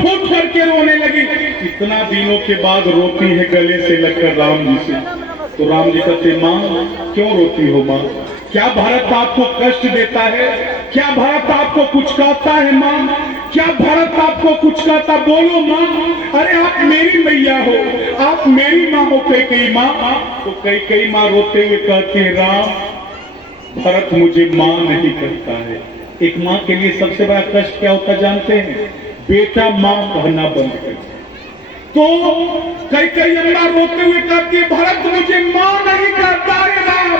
फूट करके रोने लगी। इतना दिनों के बाद रोती है गले से लगकर राम जी से। तो राम जी कहते, माँ क्यों रोती हो माँ? क्या भरत आपको कष्ट देता है? क्या भरत आपको कुछ कहता है माँ? क्या भरत आपको कुछ कहता? बोलो माँ। अरे आप मेरी मैया हो, आप मेरी माँ हो कैकेयी माँ। तो कैकेयी माँ रोते हुए कहती है, राम भरत मुझे माँ नहीं कहता है। एक माँ के लिए सबसे बड़ा कष्ट क्या होता जानते हैं? बेटा माँ कहना बंद कर। तो कैकेयी अम्मा रोते हुए कहती है, भरत मुझे माँ नहीं कहता है राम,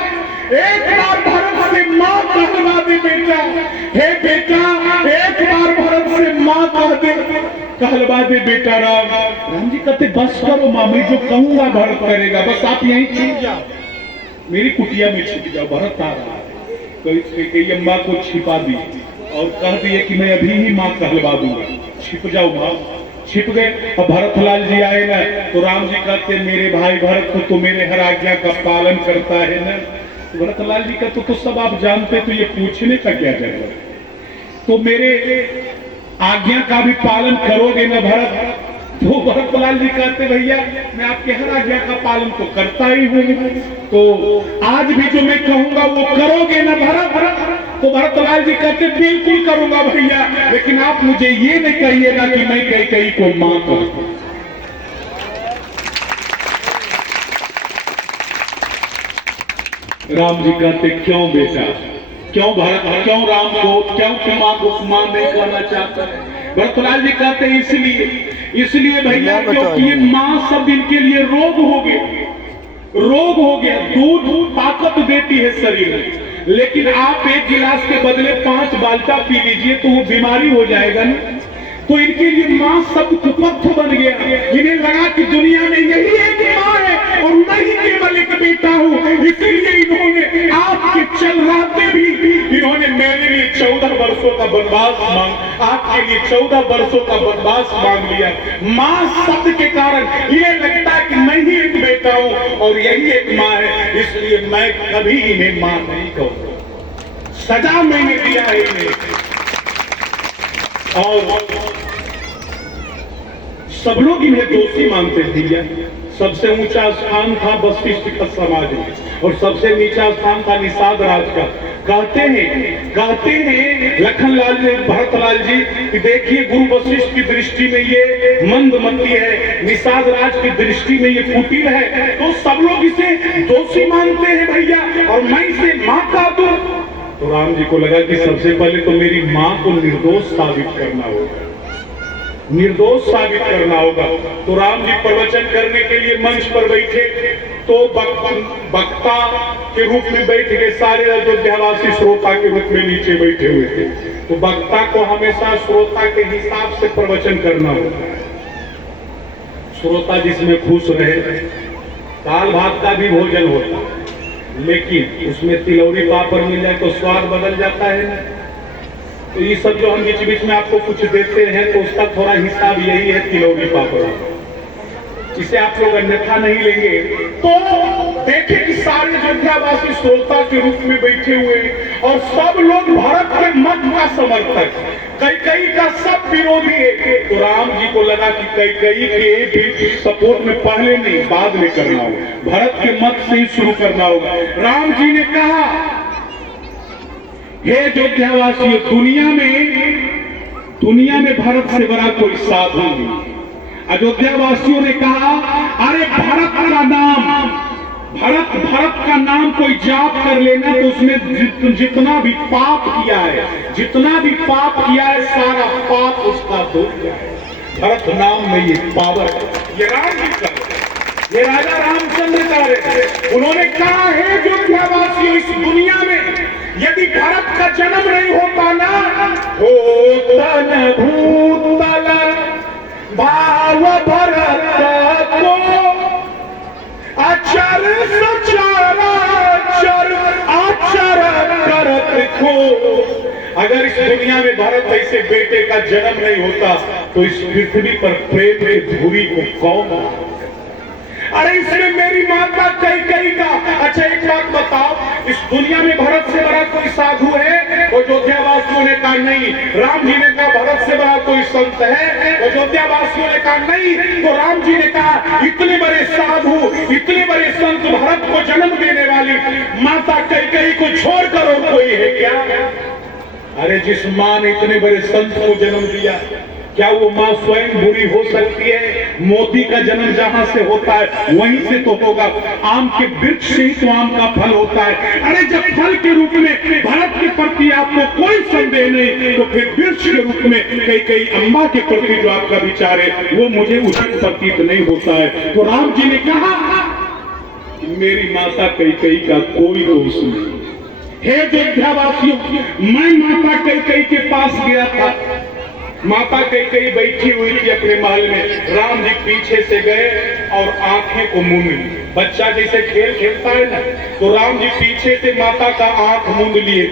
एक बार भरत से माँ कहवा दे बेटा। हे बेटा एक बार भरत से माँ कह दे, कहलवा दे बेटा राम। राम जी कहते, बस करो माँ, मैं जो कहूंगा भरत करेगा, बस आप यहीं छिप जाओ, मेरी कुटिया में छिप जाओ, भरत आ रहा है। कैकेयी अम्मा को छिपा दी और कह दिए कि मैं अभी ही माँ कहलवा दूंगा, छिप जाओ माँ। छिप गए। और भरतलाल जी आए ना, तो राम जी कहते, मेरे भाई भरत तो मेरे हर आज्ञा का पालन करता है ना। तो भरतलाल जी कहते, तो सब आप जानते, तो ये पूछने का क्या जरूरत? तो मेरे आज्ञा का भी पालन करोगे ना भरत? तो भरतलाल जी कहते, भैया मैं आपके हर आज्ञा का पालन तो करता ही हूँ, तो आज भी जो मैं कहूंगा वो करोगे ना भरत? तो भरतलाल जी कहते, बिल्कुल करूंगा भैया, लेकिन आप मुझे ये नहीं कहिएगा कि मैं कैकेयी को मां कहूं। राम जी कहते, क्यों बेटा, क्यों भरत, क्यों राम को, क्यों मां को मां नहीं कहना चाहता है? भरतलाल जी कहते, इसलिए भैया क्योंकि ये मां शब्द इनके लिए रोग हो गया। दूध ताकत देती है शरीर में, लेकिन आप एक गिलास के बदले 5 बाल्टा पी लीजिए तो वो बीमारी हो जाएगा ना। तो इनके लिए मां शब्द कुपथ बन गया। इन्हें लगा कि दुनिया में यही एक मां है और मैं ही केवल एक बेटा हूँ, इसलिए इन्होंने आपके चलराते भी इन्होंने मेरे लिए 14 वर्षों का वनवास आपके लिए 14 वर्षों का वनवास मांग लिया। मां शब्द के कारण इन्हें लगता है कि मैं ही एक बेटा हूँ और यही एक मां है, इसलिए मैं कभी इन्हें मां नहीं कहूंगा। सजा मैंने दिया है इन्हें। और सब लोग इन्हें दोषी मानते थे। सबसे ऊंचा स्थान था वशिष्ठ का समाज में और सबसे नीचा स्थान था निषाद राज का। कहते हैं लखनलाल जी, भरतलाल जी कि देखिए गुरु वशिष्ठ की दृष्टि में ये मंदमती है, निषाद राज की दृष्टि में ये कुटिल है, तो सब लोग इसे दोषी मानते हैं भैया, और मैं इसे मां कह दूं। तो राम जी को लगा कि सबसे पहले तो मेरी मां को निर्दोष साबित करना होगा, निर्दोष साबित करना होगा। तो राम जी प्रवचन करने के लिए मंच पर बैठे, तो वक्ता के रूप में बैठ गए। सारे अयोध्यावासी श्रोता के रूप में नीचे बैठे हुए थे। तो वक्ता को हमेशा श्रोता के हिसाब से प्रवचन करना होता है। श्रोता जिसमें खुश रहे, दाल भात का भी भोजन होता है, लेकिन उसमें तिलौरी पापड़ मिल जाए तो स्वाद बदल जाता है ना। तो ये सब जो हम बीच बीच में आपको कुछ देते हैं, तो उसका थोड़ा हिसाब यही है तिलौरी पापड़, इसे आप लोग अन्यथा नहीं लेंगे। तो देखे कि सारे अयोध्यावासी श्रोता के रूप में बैठे हुए और सब लोग भरत के मत का समर्थक, कैकेयी का सब विरोधी है। तो राम जी को लगा कि कैकेयी के सपोर्ट में पहले नहीं बाद में करना होगा, भरत के मत से ही शुरू करना होगा। राम जी ने कहा, हे अयोध्यावासियों, दुनिया में भरत से बड़ा कोई साधु नहीं। अयोध्यावासियों ने कहा, अरे भरत का नाम कोई जाप कर लेना तो उसने जितना भी पाप किया है सारा पाप उसका धुल जाए। भरत नाम में ये पावर है। ये राम जी का, ये राजा रामचंद्र का है। उन्होंने कहा, है अयोध्यावासियों, इस दुनिया में यदि भरत का जन्म नहीं होता ना, होता न भूतल भाव भरत को अचर सचराचर आचर करत को। अगर इस दुनिया में भरत ऐसे बेटे का जन्म नहीं होता तो इस पृथ्वी पर प्रेम की धुरी को कौन? अरे इसमें मेरी माता कई का। अच्छा एक बात बताओ, इस दुनिया में भरत से बड़ा कोई साधु है? वो अयोध्यावासियों ने कहा नहीं। राम जी ने कहा भरत से बड़ा कोई संत है? अयोध्यावासियों ने कहा नहीं। तो राम जी ने कहा इतने बड़े साधु, इतने बड़े संत भरत को जन्म देने वाली माता कई को छोड़कर और कोई है क्या? अरे जिस मां ने इतने बड़े संत को जन्म दिया, क्या वो मां स्वयं बुरी हो सकती है? मोती का जन्म जहां से होता है वहीं से तो होगा। आम के वृक्ष से ही तो आम का फल होता है। अरे जब फल के रूप में भारत के प्रति आपको कोई संदेह नहीं, तो फिर वृक्ष के रूप में कई अम्बा के प्रति जो आपका विचार है वो मुझे उचित प्रतीत नहीं होता है। तो राम जी ने कहा मेरी माता कई का कोई दोष नहीं। हे अयोध्यावासियों, मैं माता कई के पास गया था। माता कई बैठी हुई थी अपने महल में। राम जी पीछे से गए और आंखें को मूंद ली। बच्चा जैसे खेल खेलता है ना, तो राम जी पीछे से माता का आंख मूंद लिए।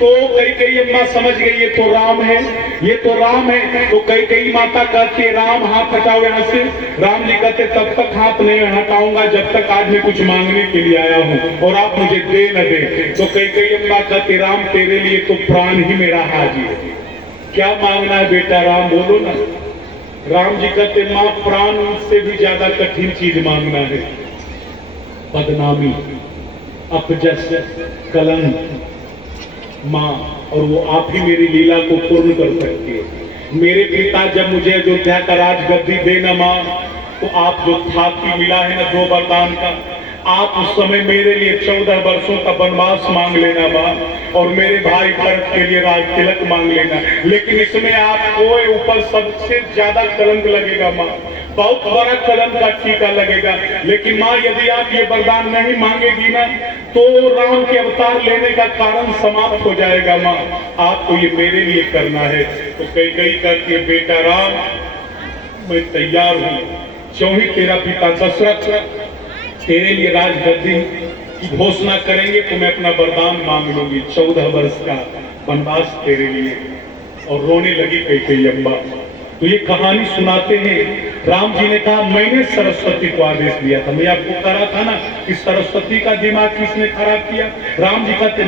तो कई अम्मा समझ गई ये तो राम है, ये तो राम है। तो कई माता कहती राम हाथ हटाओ यहाँ से। राम जी कहते तब तक हाथ नहीं हटाऊंगा जब तक आज मैं कुछ मांगने के लिए आया हूँ और आप मुझे दे न दे। तो कई अम्मा कहती राम तेरे लिए तो प्राण ही मेरा हाजिर है, क्या मांगना है बेटा राम बोलो ना। राम जी कहते मां प्राण से भी ज्यादा कठिन चीज मांगना है। बदनामी, अपजस, कलंक मां, और वो आप ही मेरी लीला को पूर्ण कर सकती है। मेरे पिता जब मुझे अयोध्या का राजगद्दी देना मां, तो आप जो थाती मिला है ना 2 वरदान का, आप उस समय मेरे लिए 14 वर्षों का वनवास मांग लेना मां, और मेरे भाई भरत के लिए राज तिलक मांग लेना। लेकिन इसमें आपको ऊपर सबसे ज्यादा कलंक लगेगा मां, बहुत बड़ा कलंक का टीका लगेगा। लेकिन मां यदि आप ये वरदान नहीं मांगेगी ना, तो राम के अवतार लेने का कारण समाप्त हो जाएगा मां। आपको ये मेरे लिए करना है। तो कई करके बेटा राम मैं तैयार हूं, क्यों ही तेरा पिता दशरथ तेरे लिए राजगद्दी की घोषणा करेंगे तो मैं अपना वरदान मांग लूंगी, 14 वर्ष का वनवास तेरे लिए। और रोने लगी कई अम्बा। तो ये कहानी सुनाते हैं, राम जी ने कहा मैंने सरस्वती को आदेश दिया था। मैं आपको कह रहा था ना कि सरस्वती का दिमाग किसने खराब किया? राम जी कहते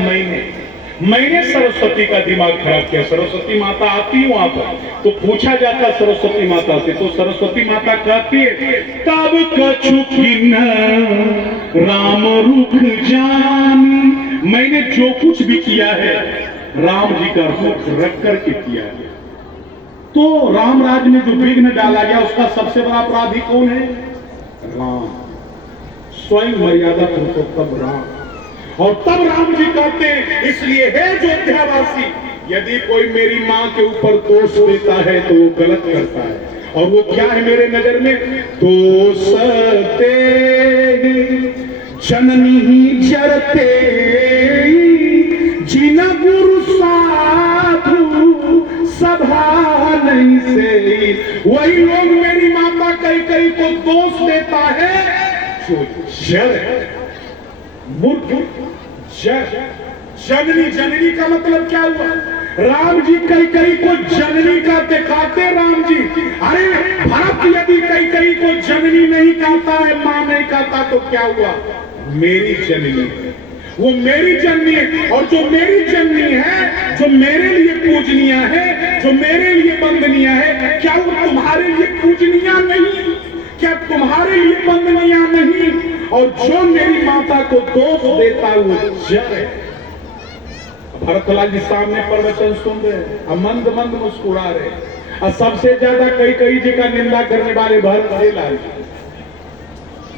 मैंने सरस्वती का दिमाग खराब किया। सरस्वती माता आती है वहां पर, तो पूछा जाता सरस्वती माता से, तो सरस्वती माता कहती है तब कछु किन्ह राम रुख जानी। मैंने जो कुछ भी किया है राम जी का रुख रख करके किया है। तो राम राज में जो विघ्न डाला गया उसका सबसे बड़ा अपराधी कौन है? राम, स्वयं मर्यादा पुरुषोत्तम राम। और तब राम जी कहते हैं इसलिए है अयोध्यावासी, यदि कोई मेरी मां के ऊपर दोष देता है तो वो गलत करता है। और वो क्या है मेरे नजर में? दोष जननी ही जरते जिन गुरु साधु सभा नहीं से। वही लोग मेरी माता कई को दोष देता है जो जड़ है, मूर्ख जननी का मतलब क्या हुआ? राम जी कई को जननी का दिखाते राम जी। अरे भरत यदि कई को जननी नहीं कहता है, मां नहीं कहता, तो क्या हुआ? मेरी जननी, वो मेरी जननी है। और जो मेरी जननी है, जो मेरे लिए पूजनीय है, जो मेरे लिए वंदनीय है, क्या वो तुम्हारे लिए पूजनीय नहीं? क्या तुम्हारे लिए वंदनीय नहीं? और जो मेरी माता को दोष देता है वो जड़ है। भरतलाल जी सामने प्रवचन सुन रहे हैं, मंद मुस्कुरा रहे, और सबसे ज्यादा कई जी का निंदा करने वाले भरतलाल जी।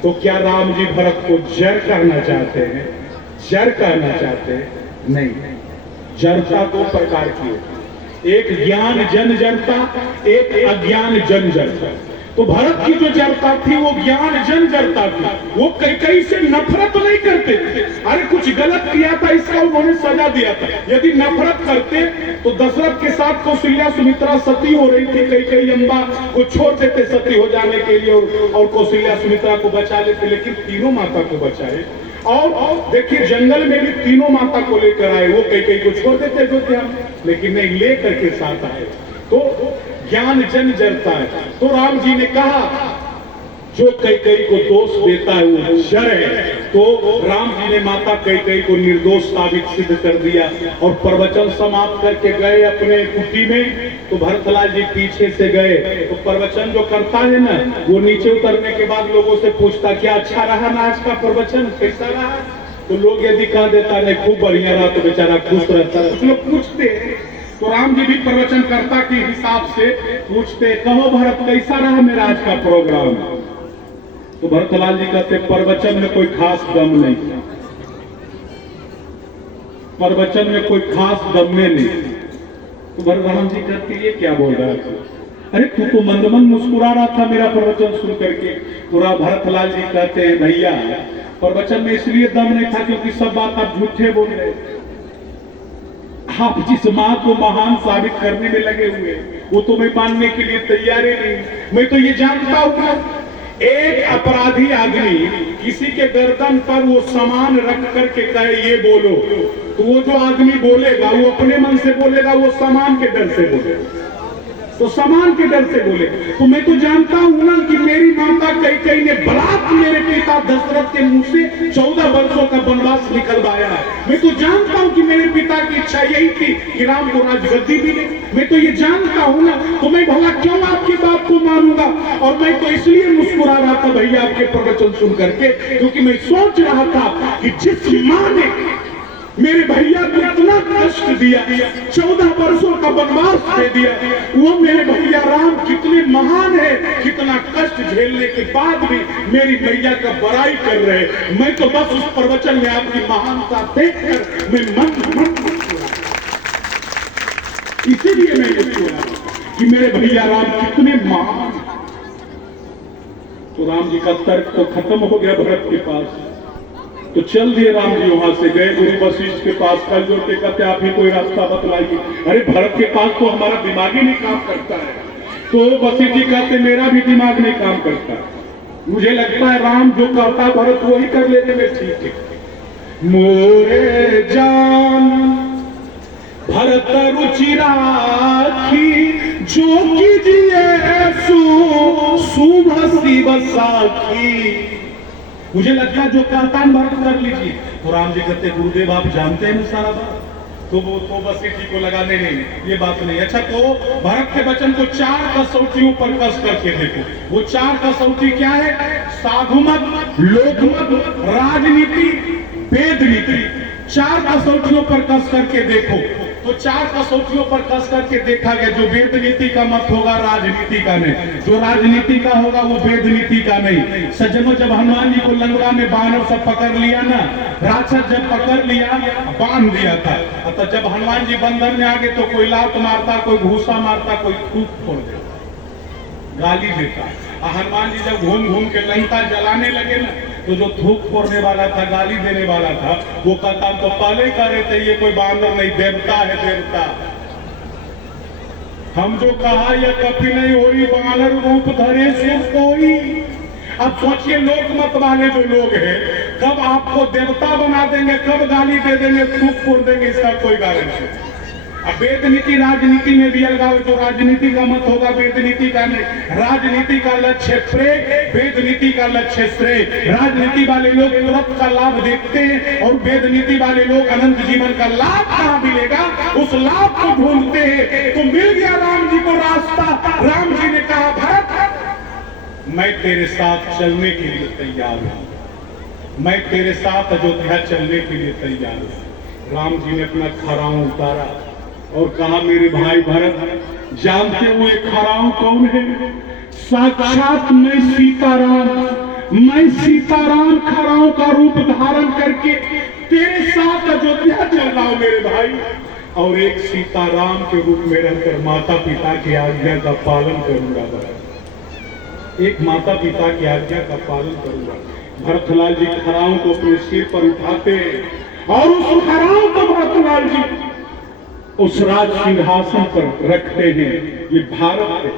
तो क्या राम जी भरत को जड़ कहना चाहते हैं? जड़ कहना चाहते हैं? नहीं। जड़ता 2 प्रकार की होती, एक ज्ञान जन जड़ता, एक अज्ञान जन जड़ता। तो भरत की जो जड़ता थी वो ज्ञान जन जड़ता थी। वो कई से नफरत नहीं करते थे। अरे कुछ गलत किया था इसका उन्होंने सजा दिया था। यदि नफरत करते तो दशरथ के साथ कौशल्या सुमित्रा सती हो रही थी, कई अम्बा को छोड़ देते सती हो जाने के लिए और कौशल्या सुमित्रा को बचा लेते, लेकिन तीनों माता को बचाए। और देखिए जंगल में भी तीनों माता को लेकर आए, वो कई को छोड़ देते अयोध्या, लेकिन नहीं लेकर के साथ आए। तो ज्ञान जन जड़ता है। तो राम जी ने कहा जो कैकेयी को दोष देता है वो जड़ है। तो राम जी ने माता कैकेयी को निर्दोष साबित सिद्ध कर दिया और प्रवचन समाप्त करके गए अपने कुटी में। तो भरतलाल जी पीछे से गए, तो प्रवचन जो करता है ना, वो नीचे उतरने के बाद लोगों से पूछता क्या अच्छा रहा ना आज का प्रवचन, कैसा रहा? तो लोग यदि कह देता नहीं खूब बढ़िया रहा तो बेचारा खुश रहता है। कुछ लोग पूछते हैं, तो राम जी भी प्रवचनकर्ता के हिसाब से पूछते, कहो भरत कैसा रहा मेरा आज का प्रोग्राम? तो भरतलाल जी कहते प्रवचन में कोई खास दम नहीं, प्रवचन में कोई खास दम में नहीं। तो भरतलाल जी कहते ये क्या बोल रहा है? अरे तू तो मंद मंद मुस्कुरा रहा था मेरा प्रवचन सुन करके। पूरा भरतलाल जी कहते हैं भैया प्रवचन में इसलिए दम नहीं था क्योंकि सब बात आप झूठे बोल रहे, आप जिस मां को महान साबित करने में लगे हुए वो तो मैं मानने के लिए तैयार ही नहीं। मैं तो ये जानता हूं एक अपराधी आदमी किसी के गर्दन पर वो सामान रख करके कहे ये बोलो, तो वो जो आदमी बोलेगा वो अपने मन से बोलेगा, वो सामान के डर से बोलेगा, तो सामान के डर से बोले। तो मैं तो जानता हूं ना कि मेरी माता कैकेयी ने बलात् मेरे पिता दशरथ के मुंह से 14 वर्षों का वनवास निकलवाया है। मैं तो जानता हूं कि मेरे पिता की इच्छा यही थी कि राम को राजगद्दी मिले। मैं तो ये जानता हूं ना, तो मैं भला क्यों आपकी बात को मानूंगा? और मैं तो इसलिए मुस्कुरा रहा था भैया आपके प्रवचन सुन करके, क्योंकि मैं सोच रहा था कि जिस मां ने मेरे भैया को इतना कष्ट दिया, 14 वर्षों का वनवास दे दिया, वो मेरे भैया राम कितने महान है, कितना कष्ट झेलने के बाद भी मेरी भैया का बड़ाई कर रहे। मैं तो बस उस प्रवचन में आपकी महानता देखकर मैं मन इसीलिए मैं ये बोला कि मेरे भैया राम कितने महान। तो राम जी का तर्क तो खत्म हो गया भरत के पास। तो चल दिए राम जी, वहां से गए गुरु वशिष्ठ के पास। कल जोड़ के कहते आप ही कोई रास्ता बतलाइए। अरे भरत के पास तो हमारा दिमाग ही नहीं काम करता है। तो वशिष्ठ जी कहते मेरा भी दिमाग नहीं काम करता, मुझे लगता है राम जो कहता भरत वही कर लेने में ठीक है। मोरे जान भरत रुचि राखी जो कीजिए शुभ शिव साखी। मुझे लगता है जो कहता है भरत कर लीजिए। तो राम जी कहते गुरुदेव आप जानते हैं सारा बात। तो वो तो वशिष्ठ जी को लगाने नहीं, ये बात नहीं। अच्छा तो भरत के वचन को 4 कसौटियों पर कस करके देखो। वो 4 कसौटी क्या है? साधुमत, लोकमत, राजनीति, वेद नीति। 4 कसौटियों पर कस करके देखो। तो 4 कसौटियों पर कस करके देखा गया, जो वेद नीति का मत होगा राजनीति का नहीं, जो राजनीति का होगा वो वेद नीति का नहीं। सज्जनों जब हनुमान जी को लंगड़ा में बानर सब पकड़ लिया ना, राक्षस जब पकड़ लिया बांध दिया था, तो जब हनुमान जी बंधन में आ गए तो कोई लात मारता, कोई घूसा मारता, कोई थूक फोड़ देता, गाली देता। हनुमान जी जब घूम घूम के लंका जलाने लगे ना, तो जो थूक फोड़ने वाला था, गाली देने वाला था, वो कहता तो पहले कह रहे थे ये कोई बांदर नहीं देवता है, देवता। हम जो कहा यह कभी नहीं होई, बानर रूप धरे सो कोई। अब सोचिए लोक मत वाले जो लोग हैं कब आपको देवता बना देंगे, कब गाली दे देंगे, थूक फोड़ देंगे, इसका कोई गारंटी नहीं। अब वेद नीति राजनीति में भी अलगाव, जो राजनीति का मत होगा वेद नीति का नहीं। राजनीति का लक्ष्य प्रेम, वेद नीति का लक्ष्य श्रेय। राजनीति वाले लोग तुरंत का लाभ देखते हैं और वेद नीति वाले लोग अनंत जीवन का लाभ कहां मिलेगा उस लाभ को ढूंढते हैं। तो मिल गया राम जी को रास्ता। राम जी ने कहा भरत मैं तेरे साथ चलने के लिए तैयार हूं, मैं तेरे साथ अयोध्या चलने के लिए तैयार हूं। राम जी ने अपना खराऊं उतारा और कहा मेरे भाई भरत, जानते हो ये खराऊं कौन है? साक्षात मैं सीताराम, मैं सीताराम खराऊं का रूप धारण करके तेरे साथ अयोध्या चल रहा हूं मेरे भाई, और एक सीताराम के रूप में रहकर माता पिता की आज्ञा का पालन करूंगा भरत, एक माता पिता की आज्ञा का पालन करूंगा। भरतलाल जी खराऊं को अपने सिर पर उठाते और उस खराऊं को भरतलाल जी उस राज सिंहासन पर रखते हैं। ये भारत है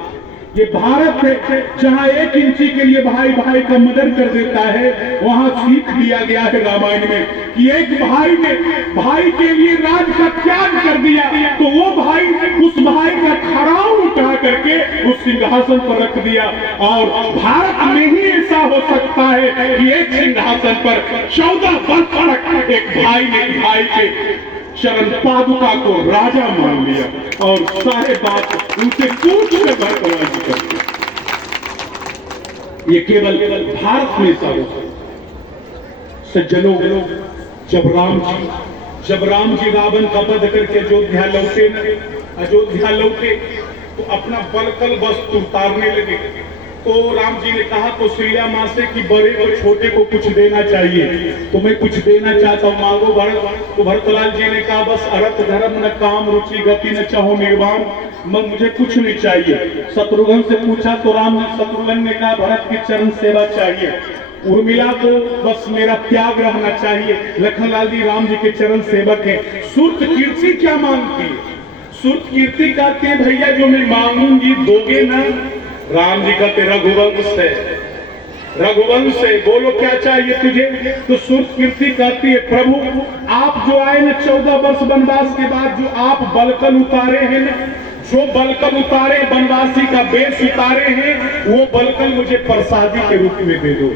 ये भारत है जहां 1 इंची के लिए भाई भाई का मदद कर देता है। वहां सीख दिया गया है रामायण में कि एक भाई ने भाई के लिए राज का त्याग कर दिया तो वो भाई उस भाई का खड़ाऊ उठा करके उस सिंहासन पर रख दिया। और भारत में ही ऐसा हो सकता है कि एक सिंहासन पर 14 वर्ष तक एक भाई ने भाई के चरण पादुका को राजा मान लिया और सारे बात उनसे पूछ कर भरतलाल जी करते। ये केवल भारत में ऐसा हो सकता। सज्जनों, जब राम जी रावण का वध करके अयोध्या लौटे तो अपना बलकल वस्त्र उतारने लगे। तो राम जी ने कहा तो श्रीया माँ से कि बड़े को छोटे को कुछ देना चाहिए, तो मैं कुछ देना चाहता हूँ, मांगो भरत। तो भरतलाल जी ने कहा बस अर्थ धर्म न काम रुचि गति न चाहो निर्वाण, मुझे कुछ नहीं चाहिए। शत्रुघ्न से पूछा तो शत्रुघ्न ने कहा भरत की चरण सेवा चाहिए। उर्मिला को बस मेरा त्याग रहना चाहिए। लखनलाल जी राम जी के चरण सेवक है। सुरत कीर्ति क्या मांगती है? सुरत कीर्ति कहते हैं भैया जो मैं मांगूंगी दोगे ना? राम जी कहते रघुवंश है, बोलो क्या चाहिए तुझे? तो सुरत कीर्ति कहती है प्रभु आप जो आए ना 14 वर्ष वनवास के बाद, जो आप बलकल उतारे हैं ना, जो बलकल उतारे वनवासी का बेस उतारे हैं, वो बलकल मुझे प्रसादी के रूप में दे दो।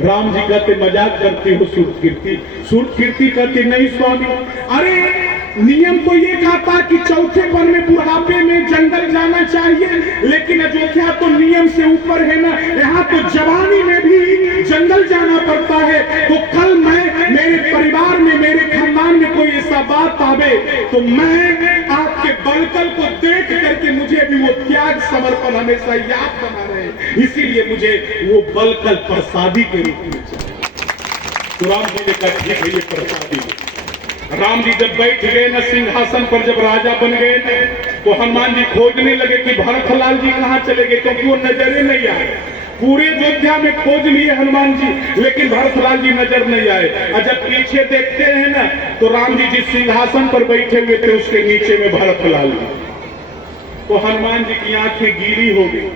राम जी कहते मजाक करते हो सुरत कीर्ति कहते नहीं स्वामी, अरे नियम तो ये कहता कि चौथे पर में बुढ़ापे में जंगल जाना चाहिए, लेकिन अयोध्या तो नियम से ऊपर है ना, यहाँ तो जवानी में भी जंगल जाना पड़ता है। तो कल मेरे परिवार में मेरे खानदान में कोई ऐसा बात आवे तो मैं आपके बलकल को देख करके मुझे भी वो त्याग समर्पण हमेशा याद बना रहे, इसीलिए मुझे वो बलकल प्रसादी के रूप में चाहिए। तो राम जी ने कहा ठीक है ये प्रसादी। राम जी जब बैठ गए न सिंहासन पर, जब राजा बन गए तो हनुमान जी खोजने लगे कि भरतलाल जी कहाँ चले गए, क्योंकि वो नजरे नहीं आए। पूरे अयोध्या में खोज लिए हनुमान जी, लेकिन भरतलाल जी नजर नहीं आए। और जब पीछे देखते हैं ना तो राम जी जिस सिंहासन पर बैठे हुए थे उसके नीचे में भरतलाल जी। तो हनुमान जी की आंखें गीली हो गई।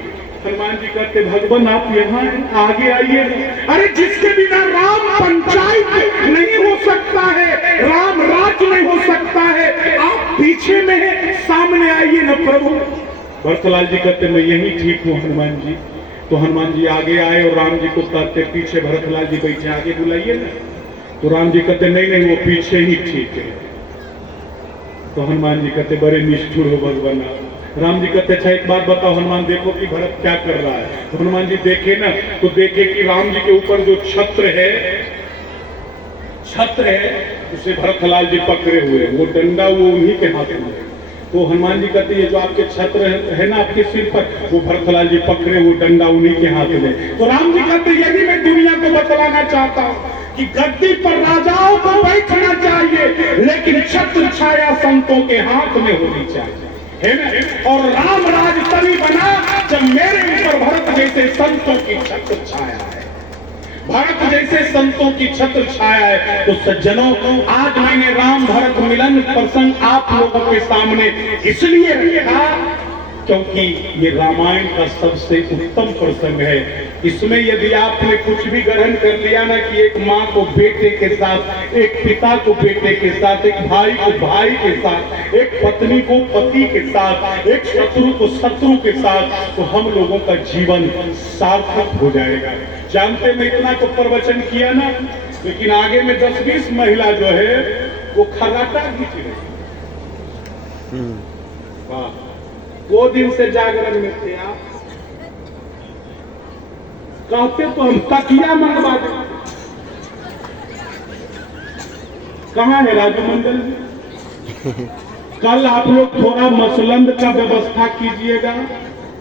हनुमान जी कहते भगवान आप यहाँ आगे आइए। अरे जिसके बिना राम पंचायत नहीं हो सकता है, राम राज्य नहीं हो सकता है, आप पीछे में है, सामने आइए ना प्रभु। भरतलाल जी कहते मैं यही ठीक हूँ हनुमान जी। तो हनुमान जी आगे आए और राम जी को कहते पीछे भरतलाल जी बैठे, आगे बुलाइए ना। तो राम जी कहते नहीं वो पीछे ही ठीक है। तो हनुमान जी कहते बड़े निष्ठुर हो भगवान। राम जी कहते अच्छा एक बात बताओ हनुमान, देखो कि भरत क्या कर रहा है। तो हनुमान जी देखे ना तो देखे कि राम जी के ऊपर जो छत्र है उसे भरतलाल जी पकड़े हुए, वो डंडा वो उन्हीं के हाथ में। तो हनुमान जी कहते ये जो आपके छत्र है ना आपके सिर पर, वो भरतलाल जी पकड़े वो डंडा उन्हीं के हाथ में। तो राम जी कहते यही मैं दुनिया को बतलाना चाहता हूँ कि गद्दी पर राजाओं को बैठना चाहिए, लेकिन छत्र छाया संतों के हाथ में होनी चाहिए, है ना। और राम राज तभी बना जब मेरे ऊपर भरत जैसे संतों की छत्र छाया है, भरत जैसे संतों की छत्र छाया है। तो सज्जनों आज मैंने राम भरत मिलन प्रसंग आप लोगों के सामने इसलिए रखा क्योंकि ये रामायण का सबसे उत्तम प्रसंग है। इसमें यदि आपने कुछ भी ग्रहण कर लिया ना कि एक माँ को बेटे के साथ, एक पिता को बेटे के साथ, एक भाई को भाई के साथ, एक पत्नी को पति के साथ, एक शत्रु को शत्रु के साथ, तो हम लोगों का जीवन सार्थक हो जाएगा। जानते मैं इतना तो प्रवचन किया ना, लेकिन आगे में 10-20 महिला जो है वो खर्राटा खींच रही। वाह, वो दिन से जागरण में थे आप। कहते तो हम तकिया मंगवा देते। कहाँ है राजू मंडल? कल आप लोग थोड़ा मसलंद का व्यवस्था कीजिएगा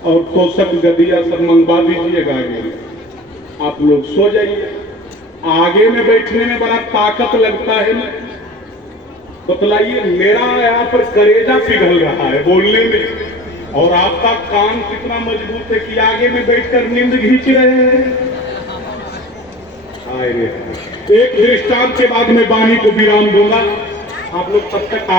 और तोशक गदिया सब मंगवा दीजिएगा। आगे आप लोग सो जाइए। आगे में बैठने में बड़ा ताकत लगता है ना। बतलाइए, मेरा यहाँ पर कलेजा पिघल रहा है बोलने में, और आपका कान कितना मजबूत है कि आगे में बैठकर नींद खींच रहे हैं। एक दृष्टांत के बाद मैं वाणी को विराम दूंगा। आप लोग तब तक